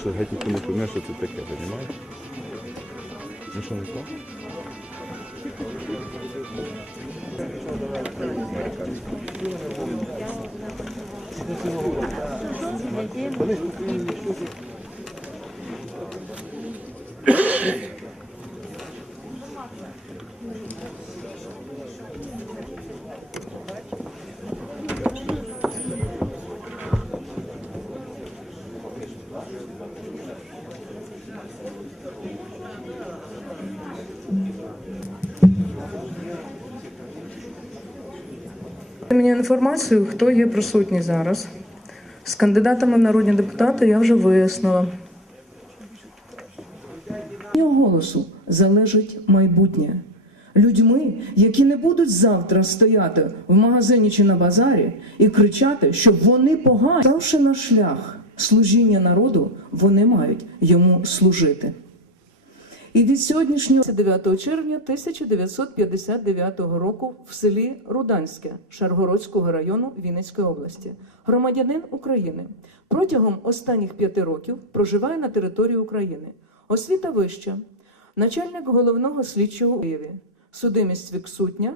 Що геть ніхто не пойме, що це таке, розумієш? Ну що, не то? Мені інформацію, хто є присутній зараз. З кандидатами в народні депутати я вже вияснила. Його голосу залежить майбутнє. Людьми, які не будуть завтра стояти в магазині чи на базарі і кричати, що вони погані. Ставши на шлях служіння народу, вони мають йому служити. І від сьогоднішнього 9 червня 1959 року в селі Руданське Шаргородського району Вінницької області громадянин України протягом останніх п'яти років проживає на території України. Освіта вища, начальник головного слідчого у Києві, судимість відсутня,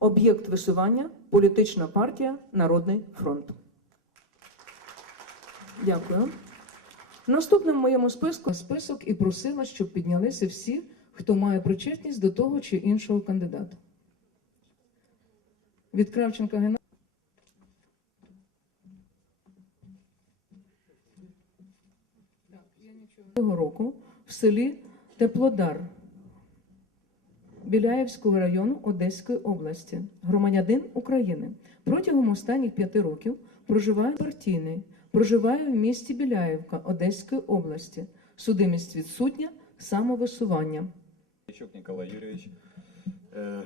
об'єкт висування, політична партія Народний фронт. Дякую. Наступним в моєму списку список і просила, щоб піднялися всі, хто має причетність до того чи іншого кандидата. Від Кравченка Геннадія. Цього року в селі Теплодар Біляєвського району Одеської області, громадянин України. Протягом останніх п'яти років проживає партійний, проживає в місті Біляєвка Одеської області. Судимість відсутня, самовисування. Ильичук Николай Юрьевич. Э,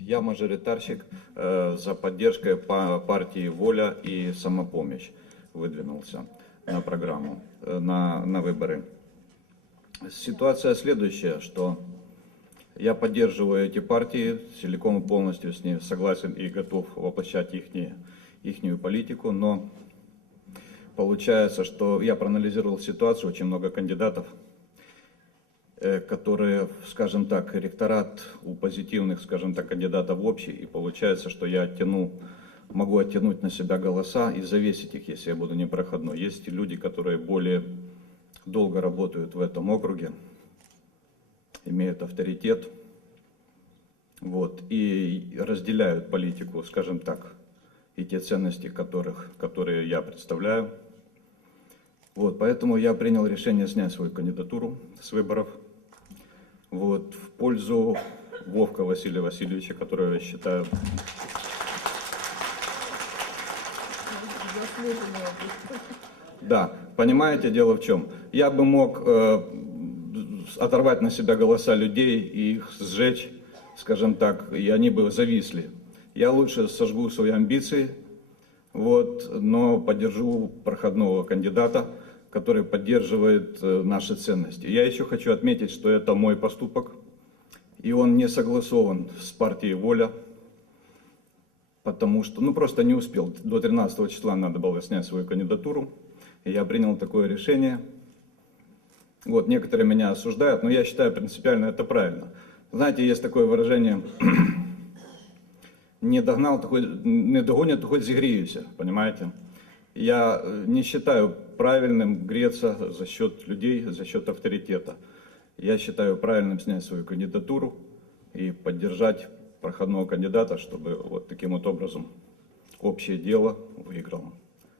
Я мажоритарщик э, за поддержкой па- партии «Воля» и «Самопомощь» выдвинулся на программу, э, на, на выборы. Ситуация следующая, что я поддерживаю эти партии, целиком и полностью с ними согласен и готов воплощать их, ихнюю политику, но получается, что я проанализировал ситуацию, очень много кандидатов, э, которые, скажем так, ректорат у позитивных, скажем так, кандидатов общий, и получается, что я оттяну, могу оттянуть на себя голоса и завесить их, если я буду непроходной. Есть люди, которые более долго работают в этом округе, имеют авторитет, вот, и разделяют политику, скажем так, и те ценности, которых, которые я представляю. Вот, поэтому я принял решение снять свою кандидатуру с выборов вот, в пользу Вовка Василия Васильевича, которого я считаю Да, понимаете, дело в чем? Я бы мог э, оторвать на себя голоса людей и их сжечь, скажем так, и они бы зависли. Я лучше сожгу свои амбиции, вот, но поддержу проходного кандидата, который поддерживает э, наши ценности. Я еще хочу отметить, что это мой поступок, и он не согласован с партией «Воля», потому что, ну, просто не успел. До 13 числа надо было снять свою кандидатуру, и я принял такое решение. Вот, некоторые меня осуждают, но я считаю принципиально это правильно. Знаете, есть такое выражение не догнал, не догонят, то хоть понимаете? Я э, не считаю правильным греться за счет людей, за счет авторитета. Я считаю правильным снять свою кандидатуру и поддержать проходного кандидата, чтобы вот таким вот образом общее дело выиграло.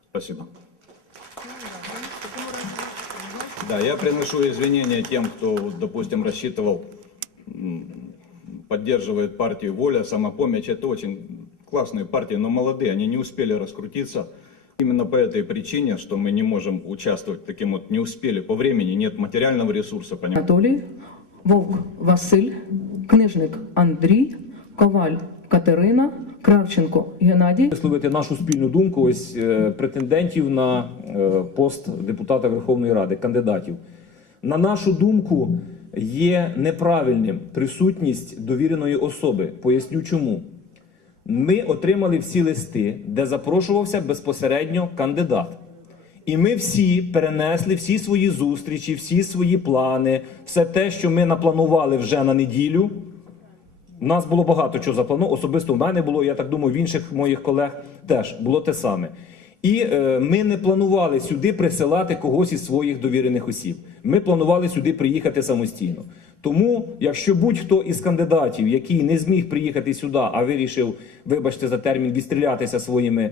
Спасибо. Да, я приношу извинения тем, кто, допустим, рассчитывал, поддерживает партию «Воля», «Самопомощь». Это очень классные партии, но молодые, они не успели раскрутиться. Именно по этой причине, что мы не можем участвовать таким вот, не успели по времени, нет материального ресурса, понимаете? Анатолій, Вовк Василь, книжник Андрій, Коваль Катерина, Кравченко Геннадій. висловити нашу спільну думку ось е, претендентів на е, пост депутата Верховної Ради, кандидатів. На нашу думку, є неправильним присутність довіреної особи. Поясню чому. Ми отримали всі листи, де запрошувався безпосередньо кандидат. І ми всі перенесли всі свої зустрічі, всі свої плани, все те, що ми напланували вже на неділю, у нас було багато чого заплановано. Особисто в мене було, я так думаю, в інших моїх колег теж було те саме. І е, ми не планували сюди присилати когось із своїх довірених осіб. Ми планували сюди приїхати самостійно. Тому, якщо будь-хто із кандидатів, який не зміг приїхати сюди, а вирішив, вибачте за термін, відстрілятися своїми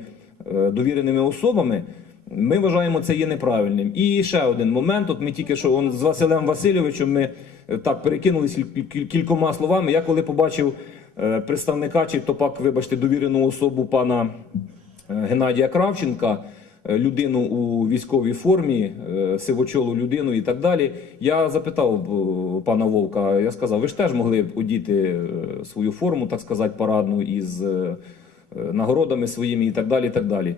е, довіреними особами, ми вважаємо це є неправильним. І ще один момент. От ми тільки що он, з Василем Васильовичем ми е, так кіль- кількома словами. Я коли побачив представника, чи то пак, вибачте, довірену особу пана Геннадія Кравченка, е, людину у військовій формі, е, сивочолу людину і так далі. Я запитав е, пана Вовка, я сказав, ви ж теж могли б одіти свою форму, так сказати, парадну із нагородами своїми і так далі. І так далі.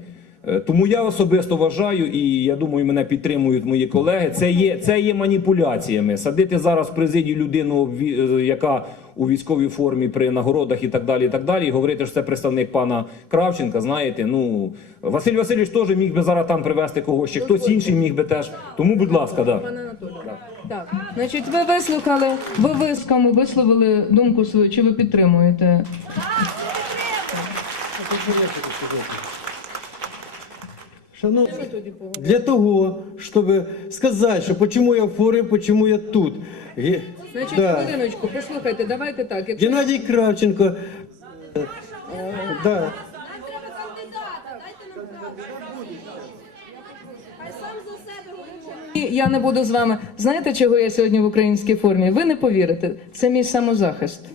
Е, Тому я особисто вважаю, і я думаю, мене підтримують мої колеги. Це є, це є маніпуляціями. Садити зараз в президію людину, е, яка у військовій формі при нагородах і так далі, і так далі, і говорити, що це представник пана Кравченка. Знаєте, ну Василь Васильович теж міг би зараз там привезти когось, чи хтось інший міг би теж. Тому, будь ласка, да. Пане Анатолію, так. Значить, ви вислухали, ви висками висловили думку свою, чи ви підтримуєте? Шановні, для того, щоб сказати, що почему я в формі, почему я тут. Значить, да. хвилиночку, послухайте, давайте так. Якщо Геннадій Кравченко. е, Да. Я не буду з вами. Знаєте, чого я сьогодні в українській формі? Ви не повірите. Це мій самозахист.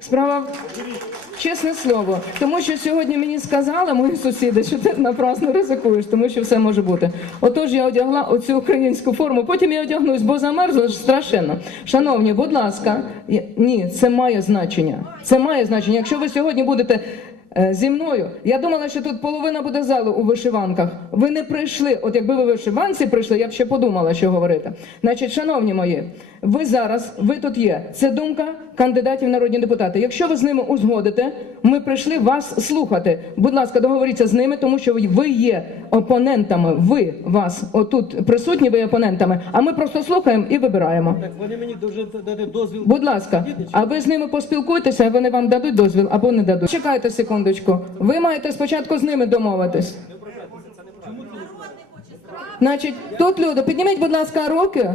Справа чесне слово, тому що сьогодні мені сказали мої сусіди, що ти напрасно ризикуєш, тому що все може бути. Отож, я одягла оцю українську форму, потім я одягнусь, бо замерзла страшенно. Шановні, будь ласка, ні, це має значення. Це має значення. Якщо ви сьогодні будете. Е, Зі мною я думала, що тут половина буде залу у вишиванках. Ви не прийшли. От якби ви вишиванці прийшли, я б ще подумала, що говорити. Значить, шановні мої, ви зараз, ви тут є. Це думка кандидатів в народні депутати. Якщо ви з ними узгодите, ми прийшли вас слухати. Будь ласка, договоріться з ними, тому що ви є опонентами. Ви вас отут присутні, ви є опонентами. А ми просто слухаємо і вибираємо. Так, вони мені дуже дати дозвіл. Будь ласка, а ви з ними поспілкуйтеся, вони вам дадуть дозвіл або не дадуть. Чекайте секундочку. Ви маєте спочатку з ними домовитись. Значить, тут люди, підніміть, будь ласка, руки.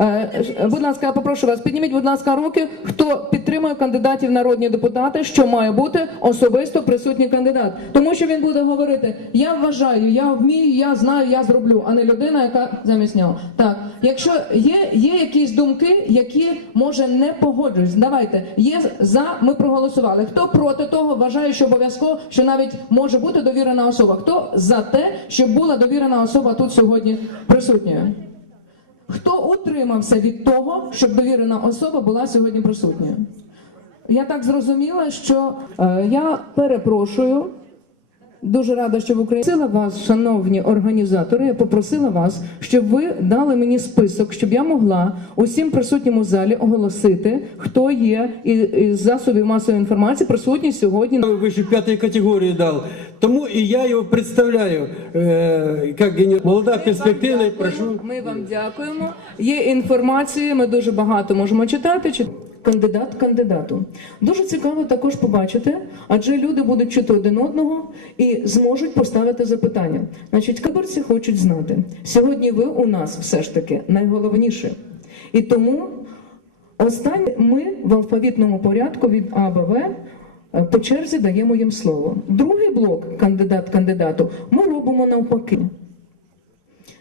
Е, ш- Будь ласка, я попрошу вас, підніміть, будь ласка, руки, хто підтримує кандидатів народні депутати, що має бути особисто присутній кандидат. Тому що він буде говорити: я вважаю, я вмію, я знаю, я зроблю, а не людина, яка замість нього. Так, якщо є, є якісь думки, які може не погоджуюсь, давайте є за. Ми проголосували. Хто проти того вважає, що обов'язково, що навіть може бути довірена особа? Хто за те, щоб була довірена особа тут сьогодні присутньою? Хто утримався від того, щоб довірена особа була сьогодні присутня? Я так зрозуміла, що е, я перепрошую. Дуже рада, що в Україні вас, шановні організатори, я попросила вас, щоб ви дали мені список, щоб я могла усім присутнім у залі оголосити, хто є із засобів масової інформації присутні сьогодні. Вище п'ятої категорії дав. Тому і я його представляю е, як генерал. Молода, перспективна, прошу. Ми вам дякуємо. Є інформація, ми дуже багато можемо читати. Кандидат кандидату дуже цікаво також побачити, адже люди будуть чути один одного і зможуть поставити запитання. Значить, виборці хочуть знати сьогодні. Ви у нас все ж таки найголовніше, і тому останнє ми в алфавітному порядку від А до В. е, По черзі даємо їм слово. Другий блок кандидат кандидату ми робимо навпаки.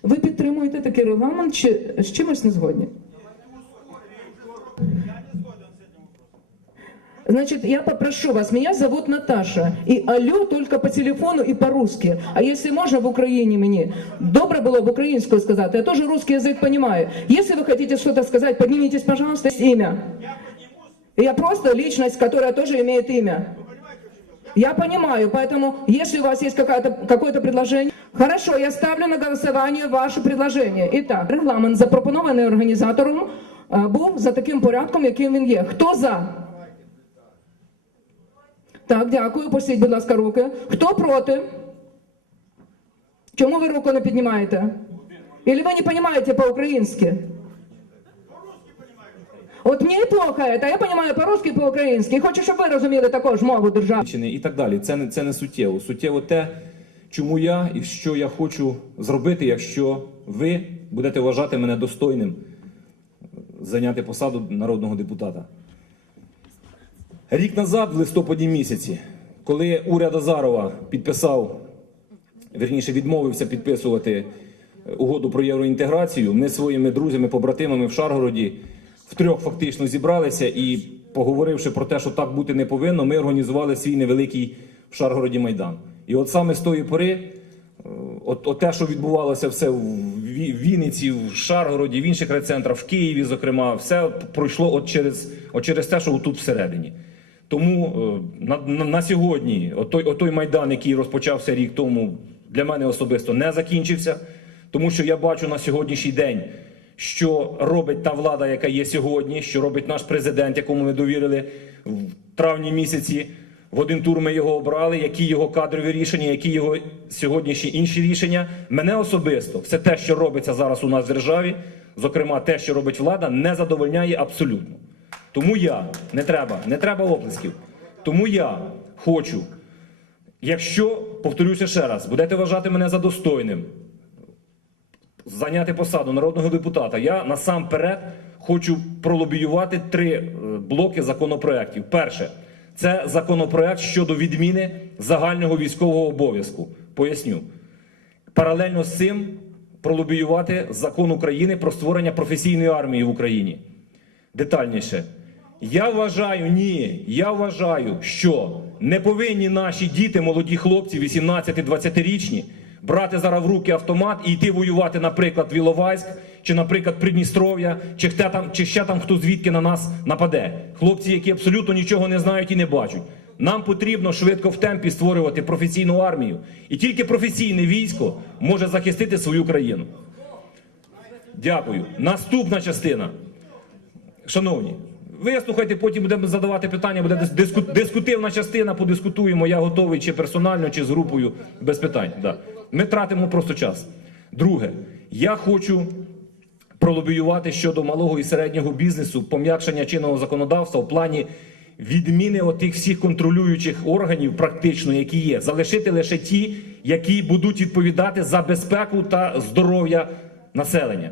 Ви підтримуєте такий регламент чи з чимось не згодні? Значит, я попрошу вас, меня зовут Наташа, и алло только по телефону и по-русски. А если можно в Украине мне, добре было в украинскую сказать, я тоже русский язык понимаю. Если вы хотите что-то сказать, поднимитесь, пожалуйста, с имя. Я просто личность, которая тоже имеет имя. Я понимаю, поэтому если у вас есть какая-то, какое-то предложение, хорошо, я ставлю на голосування ваше предложение. Итак, регламент запропонований організатором е, був за таким порядком, яким він є. Хто за? Так, дякую. Пустіть, будь ласка, руки. Хто проти? Чому ви руку не піднімаєте? Или ви не розумієте по-українськи? От мені плохо это, я понимаю по-русски і по-українськи. Хочу, щоб ви розуміли також мову. Німеччини і так далі. Це не це не суттєво. Суттєво те, чому я і що я хочу зробити, якщо ви будете вважати мене достойним зайняти посаду народного депутата. Рік назад, в листопаді місяці, коли уряд Азарова підписав, вірніше відмовився підписувати угоду про євроінтеграцію, ми своїми друзями, побратимами в Шаргороді втрьох фактично зібралися і, поговоривши про те, що так бути не повинно, ми організували свій невеликий в Шаргороді майдан. І от саме з тої пори, е, от, от те, що відбувалося все в Вінниці, в Шаргороді, в інших райцентрах, в Києві, зокрема, все пройшло от через, от через те, що тут всередині. Тому е, на, на, на сьогодні отой, отой майдан, який розпочався рік тому, для мене особисто не закінчився, тому що я бачу на сьогоднішній день, що робить та влада, яка є сьогодні, що робить наш президент, якому ми довірили в травні місяці. В один тур ми його обрали, які його кадрові рішення, які його сьогоднішні інші рішення. Мене особисто все те, що робиться зараз у нас в державі, зокрема те, що робить влада, не задовольняє абсолютно. Тому я не треба, не треба оплесків. Тому я хочу, якщо повторюся ще раз, будете вважати мене за достойним зайняти посаду народного депутата, я насамперед хочу пролобіювати три е, блоки законопроєктів. Перше, це законопроект щодо відміни загального військового обов'язку. Поясню. Паралельно з цим пролобіювати закон України про створення професійної армії в Україні. Детальніше. Я вважаю, ні, я вважаю, що не повинні наші діти, молоді хлопці, 18-20-річні, брати зараз в руки автомат і йти воювати, наприклад, в Іловайськ, чи, наприклад, Придністров'я, чи, хте там, чи ще там хто звідки на нас нападе. Хлопці, які абсолютно нічого не знають і не бачать. Нам потрібно швидко в темпі створювати професійну армію. І тільки професійне військо може захистити свою країну. Дякую. Наступна частина. Шановні, вислухайте, потім будемо задавати питання, буде дис- диску- дискутивна частина, подискутуємо. Я готовий чи персонально, чи з групою без питань. Да. Ми тратимо просто час. Друге, я хочу пролобіювати щодо малого і середнього бізнесу, пом'якшення чинного законодавства в плані відміни отих всіх контролюючих органів, практично, які є, залишити лише ті, які будуть відповідати за безпеку та здоров'я населення.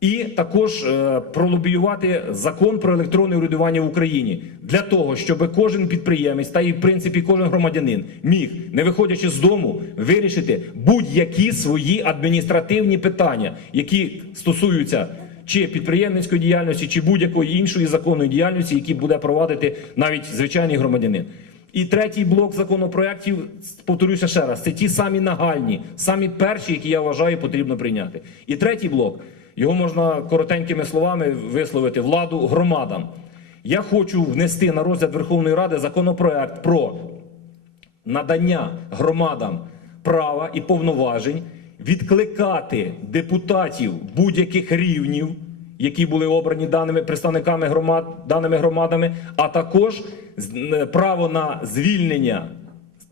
І також е, пролобіювати закон про електронне урядування в Україні для того, щоб кожен підприємець та і в принципі кожен громадянин міг, не виходячи з дому, вирішити будь-які свої адміністративні питання, які стосуються чи підприємницької діяльності, чи будь-якої іншої законної діяльності, які буде провадити навіть звичайний громадянин. І третій блок законопроєктів, повторюся ще раз, це ті самі нагальні, самі перші, які я вважаю потрібно прийняти. І третій блок. Його можна коротенькими словами висловити владу громадам. Я хочу внести на розгляд Верховної Ради законопроект про надання громадам права і повноважень відкликати депутатів будь-яких рівнів, які були обрані даними представниками громад, даними громадами, а також право на звільнення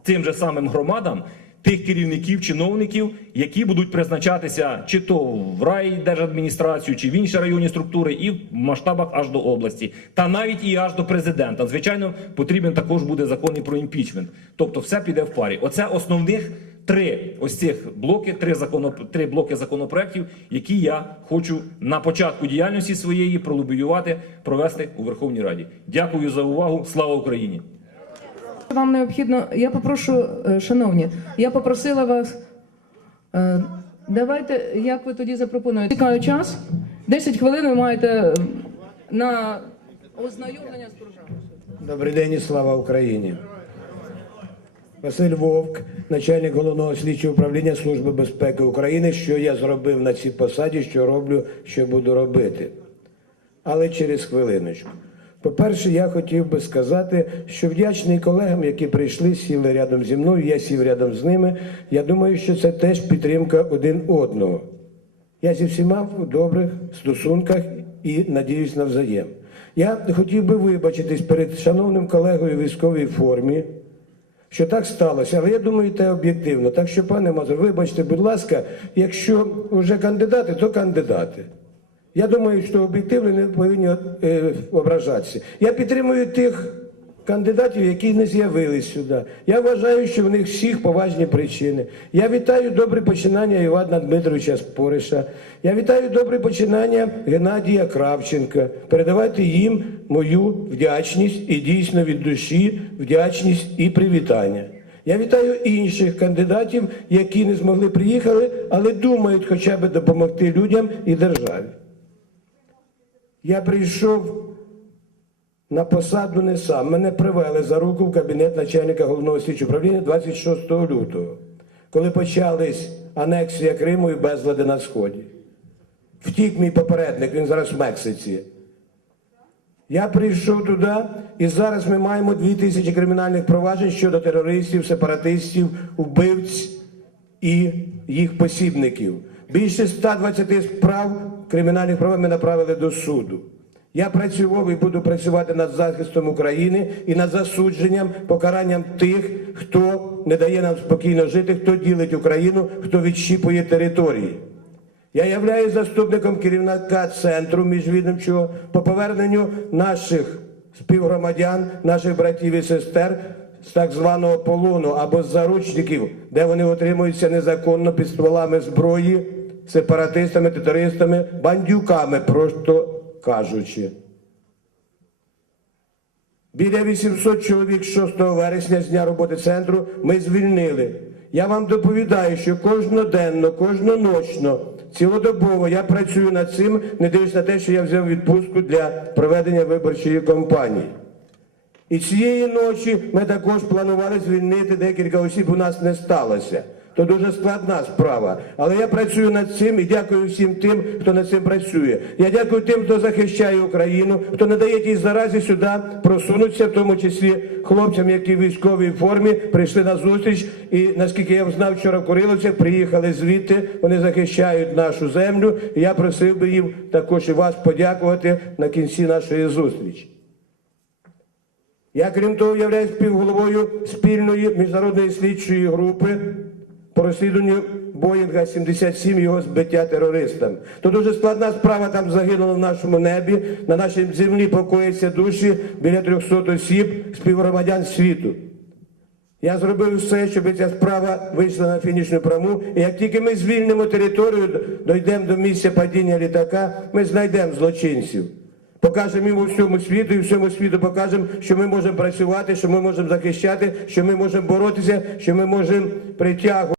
тим же самим громадам тих керівників, чиновників, які будуть призначатися чи то в райдержадміністрацію, чи в інші районні структури, і в масштабах аж до області, та навіть і аж до президента. Звичайно, потрібен також буде закон і про імпічмент. Тобто, все піде в парі. Оце основних три ось цих блоки, три законоп... три блоки законопроєктів, які я хочу на початку діяльності своєї пролобіювати, провести у Верховній Раді. Дякую за увагу. Слава Україні! Вам необхідно, я попрошу, е, шановні, я попросила вас, е, давайте, як ви тоді запропонуєте? Чекаю час, 10 хвилин ви маєте е, на ознайомлення з програмою. Добрий день і слава Україні. Василь Вовк, начальник головного слідчого управління Служби безпеки України. Що я зробив на цій посаді, що роблю, що буду робити. Але через хвилиночку. По-перше, я хотів би сказати, що вдячний колегам, які прийшли, сіли рядом зі мною, я сів рядом з ними. Я думаю, що це теж підтримка один одного. Я зі всіма в добрих стосунках і надіюсь на взаєм. Я хотів би вибачитись перед шановним колегою військовій формі, що так сталося, але я думаю, це об'єктивно. Так що, пане Мазур, вибачте, будь ласка, якщо вже кандидати, то кандидати. Я думаю, що об'єктивно не повинні е, ображатися. Я підтримую тих кандидатів, які не з'явились сюди. Я вважаю, що в них всіх поважні причини. Я вітаю добре починання Івана Дмитровича Спориша. Я вітаю добре починання Геннадія Кравченка. Передавайте їм мою вдячність і дійсно від душі вдячність і привітання. Я вітаю інших кандидатів, які не змогли приїхати, але думають хоча б допомогти людям і державі. Я прийшов на посаду не сам. Мене привели за руку в кабінет начальника головного слідчого управління 26 лютого, коли почались анексія Криму і безлади на Сході. Втік мій попередник, він зараз в Мексиці. Я прийшов туди, і зараз ми маємо дві тисячі кримінальних проваджень щодо терористів, сепаратистів, вбивць і їх посібників. Більше 120 справ кримінальних прав ми направили до суду. Я працював і буду працювати над захистом України і над засудженням, покаранням тих, хто не дає нам спокійно жити, хто ділить Україну, хто відщіпує території. Я являюсь заступником керівника центру міжвідомчого по поверненню наших співгромадян, наших братів і сестер з так званого полону або з заручників, де вони отримуються незаконно під стволами зброї, сепаратистами, терористами, бандюками, просто кажучи. Біля 800 чоловік 6 вересня з дня роботи центру ми звільнили. Я вам доповідаю, що кожноденно, кожноночно, цілодобово я працюю над цим, не дивлячись на те, що я взяв відпустку для проведення виборчої кампанії. І цієї ночі ми також планували звільнити декілька осіб, у нас не сталося. То дуже складна справа. Але я працюю над цим і дякую всім тим, хто над цим працює. Я дякую тим, хто захищає Україну, хто не дає тій заразі сюди просунутися, в тому числі хлопцям, які в військовій формі прийшли на зустріч. І наскільки я знав, вчора в приїхали звідти, вони захищають нашу землю. І я просив би їм також і вас подякувати на кінці нашої зустрічі. Я, крім того, являюсь співголовою спільної міжнародної слідчої групи по розслідуванню Боїнга 77 його збиття терористам. То дуже складна справа там загинула в нашому небі. На нашій землі покоїться душі біля 300 осіб, співгромадян світу. Я зробив все, щоб ця справа вийшла на фінішну пряму. І як тільки ми звільнимо територію, дійдемо до місця падіння літака, ми знайдемо злочинців. Покажемо йому всьому світу і всьому світу покажемо, що ми можемо працювати, що ми можемо захищати, що ми можемо боротися, що ми можемо притягувати.